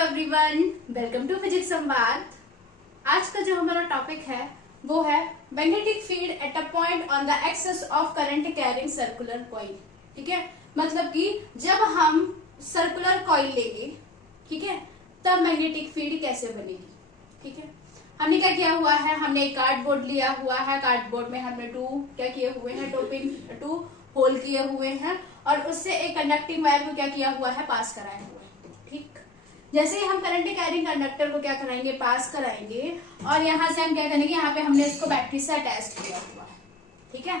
Everyone, welcome to physics संवाद। आज का जो हमारा टॉपिक है वो है magnetic field at a point on the axis of current carrying circular coil. ठीक है, मतलब कि जब हम सर्कुलर कॉइल लेंगे, ठीक है, तब मैग्नेटिक फील्ड कैसे बनेगी। ठीक है, हमने क्या किया हुआ है, हमने एक कार्डबोर्ड लिया हुआ है। कार्डबोर्ड में हमने क्या किए हुए हैं, टू होल किए हुए हैं और उससे एक कंडक्टिंग वायर को क्या किया हुआ है, पास कराया हुआ है। ठीक, जैसे ही हम करंट कैरिंग कंडक्टर को क्या कराएंगे, पास कराएंगे और यहाँ से हम क्या करेंगे, यहाँ पे हमने इसको बैटरी से अटैच किया हुआ है। ठीक है,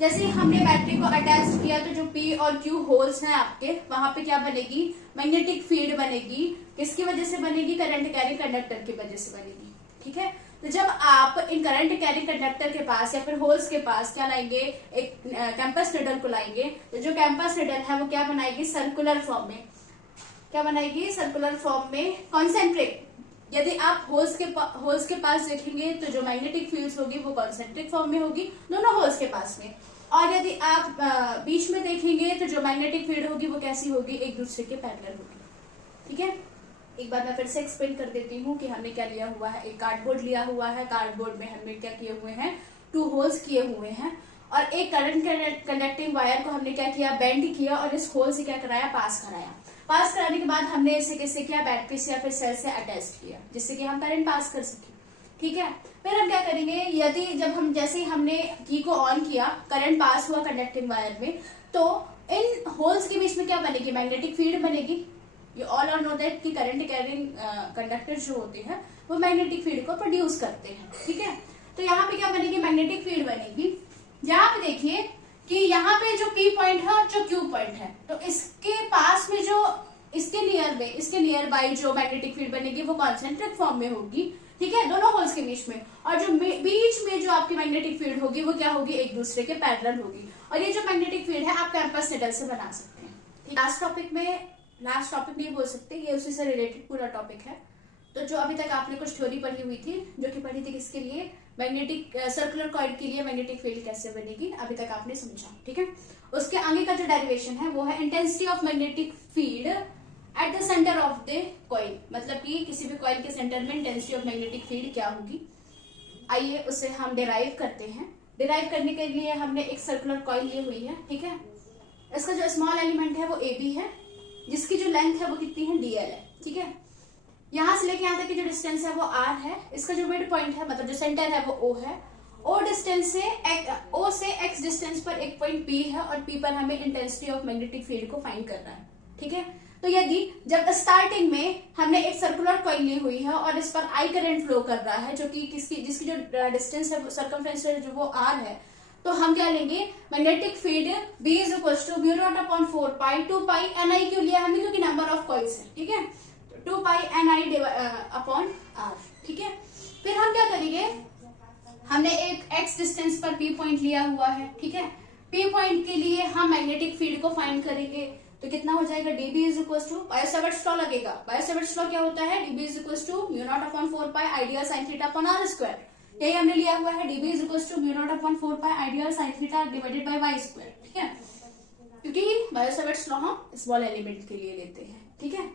जैसे ही हमने बैटरी को अटैच किया तो जो पी और क्यू होल्स हैं आपके, वहां पे क्या बनेगी, मैग्नेटिक फील्ड बनेगी। किसकी वजह से बनेगी, करंट कैरिंग कंडक्टर की वजह से बनेगी। ठीक है, तो जब आप इन करंट कैरिंग कंडक्टर के पास या फिर होल्स के पास क्या लाएंगे, एक कैंपस नीडल को लाएंगे, तो जो कैंपस नीडल है वो क्या बनाएगी, सर्कुलर फॉर्म में क्या बनाएगी, सर्कुलर फॉर्म में कॉन्सेंट्रिक। यदि आप होल्स के पास देखेंगे तो जो मैग्नेटिक फील्ड होगी वो कॉन्सेंट्रिक फॉर्म में होगी, दोनों होल्स के पास में। और यदि आप बीच में देखेंगे तो जो मैग्नेटिक फील्ड होगी वो कैसी होगी, एक दूसरे के पैरेलल होगी। ठीक है, एक बार मैं फिर से एक्सप्लेन कर देती हूँ कि हमने क्या लिया हुआ है। एक कार्डबोर्ड लिया हुआ है, कार्डबोर्ड में हमने क्या किए हुए हैं, 2 होल्स किए हुए हैं और एक करंट कंडक्टिंग वायर को हमने क्या किया, बेंड किया और इस होल से क्या कराया, पास कराया। पास कराने के बाद हमने इसे किससे किया, बैटरी से या फिर सेल से अटैच किया, जिससे कि हम करंट पास कर सके। ठीक है, फिर हम क्या करेंगे, यदि जैसे ही हमने की को ऑन किया, करंट पास हुआ कंडक्टिंग वायर में, तो इन होल्स के बीच में क्या बनेगी, मैग्नेटिक फील्ड बनेगी। ये ऑल और नो दैट कि करंट कैरिंग कंडक्टर जो होते हैं वो मैग्नेटिक फील्ड को प्रोड्यूस करते हैं। ठीक है, तो यहाँ पे क्या बनेगी, मैग्नेटिक फील्ड बनेगी। यहाँ पे देखिए कि यहाँ पे जो P पॉइंट है और जो Q पॉइंट है, तो इसके पास में जो इसके नियर बाई जो मैग्नेटिक फील्ड बनेगी वो कॉन्सेंट्रिक फॉर्म में होगी। ठीक है, दोनों होल्स के बीच में। और जो बीच में जो आपकी मैग्नेटिक फील्ड होगी वो क्या होगी, एक दूसरे के पैरेलल होगी। और ये जो मैग्नेटिक फील्ड है आप कैंपस नीडल से बना सकते हैं। लास्ट टॉपिक नहीं बोल सकते, ये उसी से रिलेटेड पूरा टॉपिक है। तो जो अभी तक आपने कुछ थ्योरी पढ़ी हुई थी, जो कि पढ़ी थी किसके लिए, मैग्नेटिक सर्कुलर कॉइल के लिए मैग्नेटिक फील्ड कैसे बनेगी, अभी तक आपने समझा। ठीक है, उसके आगे का जो डेरिवेशन है वो है intensity of magnetic field at the centre of the coil. मतलब कि किसी भी कॉइल के सेंटर में इंटेंसिटी ऑफ मैग्नेटिक फील्ड क्या होगी। आइए उसे हम डिराइव करते हैं। डिराइव करने के लिए हमने एक सर्कुलर कॉइल ली हुई है। ठीक है, इसका जो स्मॉल एलिमेंट है वो AB है, जिसकी जो लेंथ है वो कितनी है, DL है। ठीक है, यहां से लेके यहां तक की जो डिस्टेंस है वो R है। इसका जो मिड पॉइंट है, मतलब जो सेंटर है वो O है। O से X डिस्टेंस पर एक पॉइंट P है और P पर हमें इंटेंसिटी ऑफ मैग्नेटिक फील्ड को फाइंड करना है। ठीक है, तो यदि जब स्टार्टिंग में हमने एक सर्कुलर कॉइल ली हुई है और इस पर I करंट फ्लो कर रहा है, जो कि जिसकी जो डिस्टेंस है, सर्कमफ्रेंस जो वो R है, तो हम क्या लेंगे, magnetic field B is equal to mu not upon 4 pi 2 pi NI क्यों लिया हमने, क्योंकि नंबर ऑफ कॉइल्स है। ठीक है, 2 पाई NI अपॉन R। ठीक है, फिर हम क्या करेंगे, हमने एक X डिस्टेंस पर P पॉइंट लिया हुआ है। ठीक है, P पॉइंट के लिए हम मैग्नेटिक फील्ड को फाइंड करेंगे, तो कितना हो जाएगा, dB is equal to Biot Savart's law लगेगा। बायो-सेवर्ट्स लॉ क्या होता है, dB is equal to mu not upon 4 pi ideal sine theta upon R square. यही हमने लिया हुआ है, dB is equal to mu not upon 4 pi ideal sine theta divided by y square. ठीक है, क्योंकि बायो-सेवर्ट्स लॉ हम small element के लिए लेते हैं। ठीक है,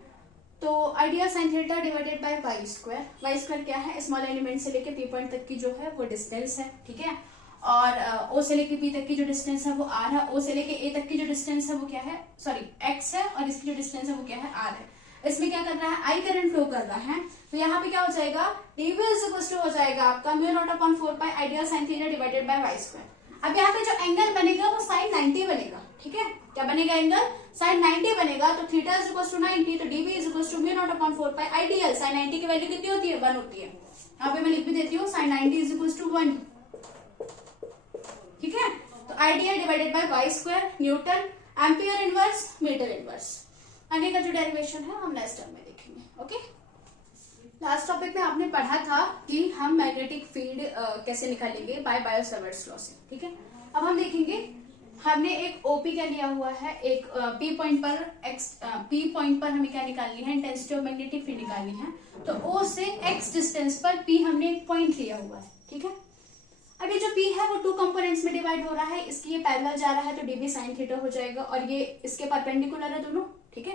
तो ideal sine theta divided by y square क्या है, स्मॉल एलिमेंट से लेके P पॉइंट तक की जो है वो डिस्टेंस है। ठीक है, और O से लेके P तक की जो डिस्टेंस है वो R है। O से लेके A तक की जो डिस्टेंस है वो क्या है, सॉरी X है, और इसकी जो डिस्टेंस है वो क्या है, R है। इसमें क्या कर रहा है, I करंट फ्लो कर रहा है, तो यहाँ पे क्या हो जाएगा, dB इज इक्वल टू हो जाएगा आपका mu naught upon 4 pi ideal sine theta divided by y square. अब यहाँ पे जो एंगल बनेगा वो साइन 90 बनेगा। ठीक है, क्या बनेगा, एंगल साइन 90 बनेगा। तो थीटा इज इक्वल टू 90, तो dB is equal to mu not upon 4 pi ideal sine 90 की वैल्यू कितनी होती है, 1 होती है। यहाँ पे मैं लिख भी देती हूँ, साइन 90 इज इक्वल टू 1। ठीक है, तो ideal divided by y square, newton, ampere inverse, metre inverse. आगे का जो डेरिवेशन है हम नेक्स्ट टर्म में देखेंगे। ओके, लास्ट टॉपिक में आपने पढ़ा था कि हम मैग्नेटिक फील्ड कैसे निकालेंगे, बायो-सेवर्ट्स लॉ से। ठीक है, अब हम देखेंगे, हमने एक OP क्या लिया हुआ है, एक P पॉइंट पर हमें क्या निकालनी है, इंटेंसिटी ऑफ मैग्नेटिक फील्ड निकालनी है। तो O से X डिस्टेंस पर P हमने एक पॉइंट लिया हुआ है। ठीक है, अब ये जो P है वो 2 कंपोनेंट्स में डिवाइड हो रहा है, इसकी ये पैरेलल जा रहा है तो dB साइन थीटा हो जाएगा और ये इसके परपेंडिकुलर है दोनों। ठीक है,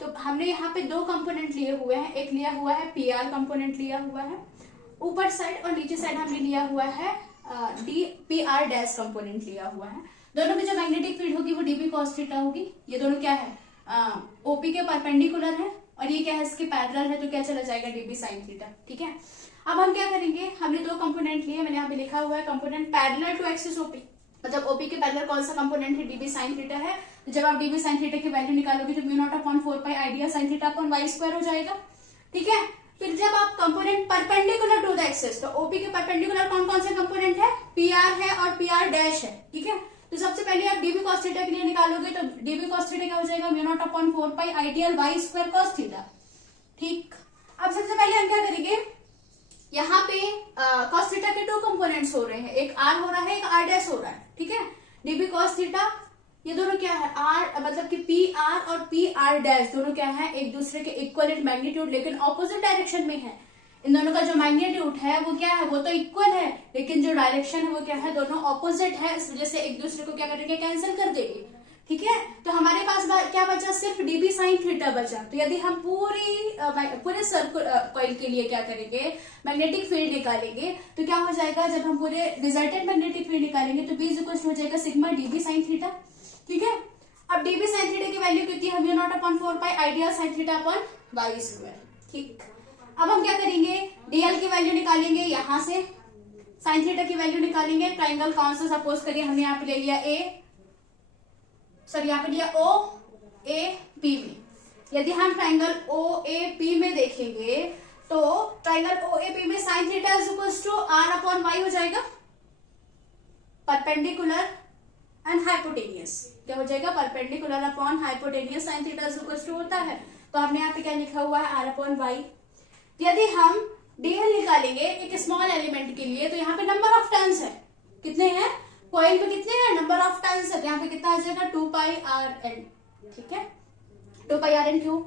तो हमने यहाँ पे दो कंपोनेंट लिए हुए हैं, एक लिया हुआ है पी आर कंपोनेंट लिया हुआ है ऊपर साइड, और नीचे साइड हमने लिया हुआ है D P R dash component लिया हुआ है। दोनों में जो मैग्नेटिक फील्ड होगी वो डीबी कॉस थीटा होगी। ये दोनों क्या है, ओपी के परपेंडिकुलर है, और ये क्या है, इसके पैरेलल है, तो क्या चला जाएगा, डीबी साइन थीटा। ठीक है, अब हम क्या करेंगे, हमने दो कंपोनेंट लिए, मैंने यहाँ पे लिखा हुआ है component parallel to axis OP, मतलब ओपी के पैरेलल कौन सा कंपोनेंट है, डीबी साइन थीटा है। तो जब आप डीबी साइन थीटा की वैल्यू निकालोगे तो mu not upon 4 pi ideal sine theta upon y square हो जाएगा। ठीक है, फिर जब आप component perpendicular to the axis, तो ओपी के परपेंडिकुलर कौन कौन से कंपोनेंट है, पी आर है और पी आर डैश है। ठीक है, तो सबसे पहले आप डीबी कॉस थीटा के लिए निकालोगे, तो डीबी कॉस थीटा क्या हो जाएगा, mu not upon 4 pi ideal y square cos theta. ठीक, अब सबसे पहले हम क्या करेंगे, यहाँ पे कॉस थीटा के दो कंपोनेंट्स हो रहे हैं, एक आर हो रहा है, एक आर डैश हो रहा है। ठीक है, डीबी कॉस थीटा, ये दोनों क्या है, आर मतलब कि पी आर और पी आर डैश दोनों क्या है, एक दूसरे के इक्वल इन मैग्नीट्यूड लेकिन ऑपोजिट डायरेक्शन में है। इन दोनों का जो मैग्नीट्यूड है वो क्या है, वो तो इक्वल है, लेकिन जो डायरेक्शन है वो क्या है, दोनों ऑपोजिट है, इस वजह से एक दूसरे को क्या करेंगे, कैंसिल कर देंगे। ठीक है, तो हमारे पास क्या बचा, सिर्फ डीबी साइन थीटा बचा। तो यदि हम पूरे सर्कुलर कॉइल के लिए क्या करेंगे, मैग्नेटिक फील्ड निकालेंगे, तो क्या हो जाएगा, जब हम पूरे रिजल्टेंट मैग्नेटिक फील्ड निकालेंगे तो बी इक्वल हो जाएगा सिग्मा डीबी साइन थीटा। ठीक है, अब डीबी साइन थीटा की वैल्यू कितनी है, mu not upon 4 pi ideal sine theta upon y square. ठीक, अब हम क्या करेंगे, डीएल की वैल्यू निकालेंगे, यहां से साइन थीटा की वैल्यू निकालेंगे। ट्राइंगल कौन सा, सपोज करिए हमने यहाँ पे ले लिया यहाँ पे लिया ओ ए पी में। यदि हम ट्राइंगल ओ ए पी में देखेंगे तो ट्राइंगल ओ ए पी में sine theta is equal to R upon Y हो जाएगा, परपेंडिकुलर एंड हाइपोटेनियस। क्या हो जाएगा, perpendicular upon hypotenuse sine theta is equal to होता है। तो हमने यहाँ पे क्या लिखा हुआ है, आर अपॉन वाई। यदि हम डीएल निकालेंगे एक स्मॉल एलिमेंट के लिए, तो यहाँ पे नंबर ऑफ टर्न्स है, कितने हैं, कॉइल पे कितने हैं, नंबर ऑफ टर्न्स है, तो यहाँ पे कितना आ जाएगा, 2 पाई आर एन। ठीक है, 2 पाई आर एन, क्यों,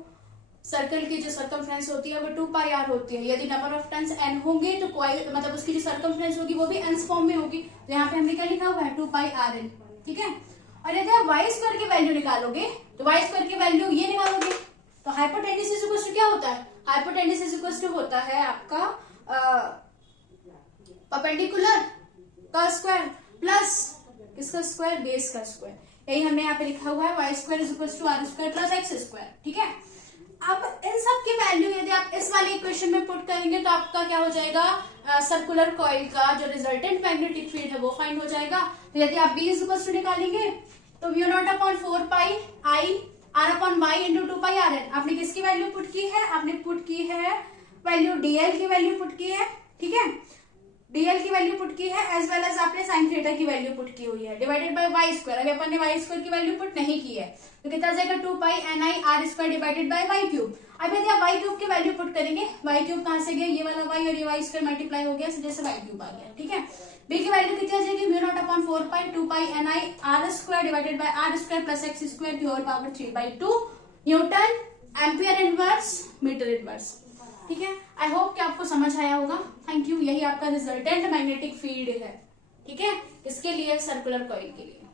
सर्कल की जो सर्कमफ्रेंस होती है वो 2 पाई आर होती है। यदि नंबर ऑफ टर्न्स एन होंगे तो कॉइल मतलब उसकी जो सर्कमफ्रेंस होगी वो भी एन फॉर्म में होगी। तो यहाँ पे हमने क्या लिखा हुआ है, 2 पाई आर एन। ठीक है, और यदि आप वाई स्क्वायर की वैल्यू निकालोगे, तो वाई स्क्वायर की वैल्यू ये निकालोगे, तो हाइपोटेन्यूज इज इक्वल टू क्या होता है, हाइपोटेन्यूज इज इक्वल टू होता है आपका परपेंडिकुलर का स्क्वायर प्लस किसका स्क्वायर, बेस का स्क्वायर। यही हमने यहाँ पे लिखा हुआ है, Y square is equal to R square plus X square. ठीक है, अब इन सब की वैल्यू यदि आप इस वाले इक्वेशन में पुट करेंगे तो आपका क्या हो जाएगा, सर्कुलर कॉइल का जो रिजल्टेंट मैग्नेटिक फील्ड है वो फाइंड हो जाएगा। तो यदि आप बी इज इक्वल टू निकालेंगे तो mu not upon 4 pi I R upon Y into 2 pi R N. आपने किसकी वैल्यू पुट की है, आपने पुट की है वैल्यू डीएल की वैल्यू पुट की है। ठीक है, डीएल की वैल्यू पुट की है एज वेल एज आपने साइन थीटा की वैल्यू पुट की हुई है, डिवाइडेड बाय वाई स्क्वायर। अगर अपन ने वाई स्क्वायर की वैल्यू पुट नहीं की है तो कितना जाएगा, 2 pi N I R square divided by y cube. अब यदि आप वाई क्यूब की वैल्यू पुट करेंगे, वाई क्यूब कहां से गया, ये वाला वाई और ये वाई स्क्वायर मल्टीप्लाई हो गया, जैसे वाई क्यूब आ गया। ठीक है, बी की वैल्यू कितनी आ जाएगी, mu not upon 4 pi 2 pi N I R square divided by R square plus X square की whole power 3/2 newton ampere inverse metre inverse. ठीक है, आई होप कि आपको समझ आया होगा। Thank you. यही आपका रिजल्टेंट मैग्नेटिक फील्ड है। ठीक है, इसके लिए सर्कुलर कॉइल के लिए।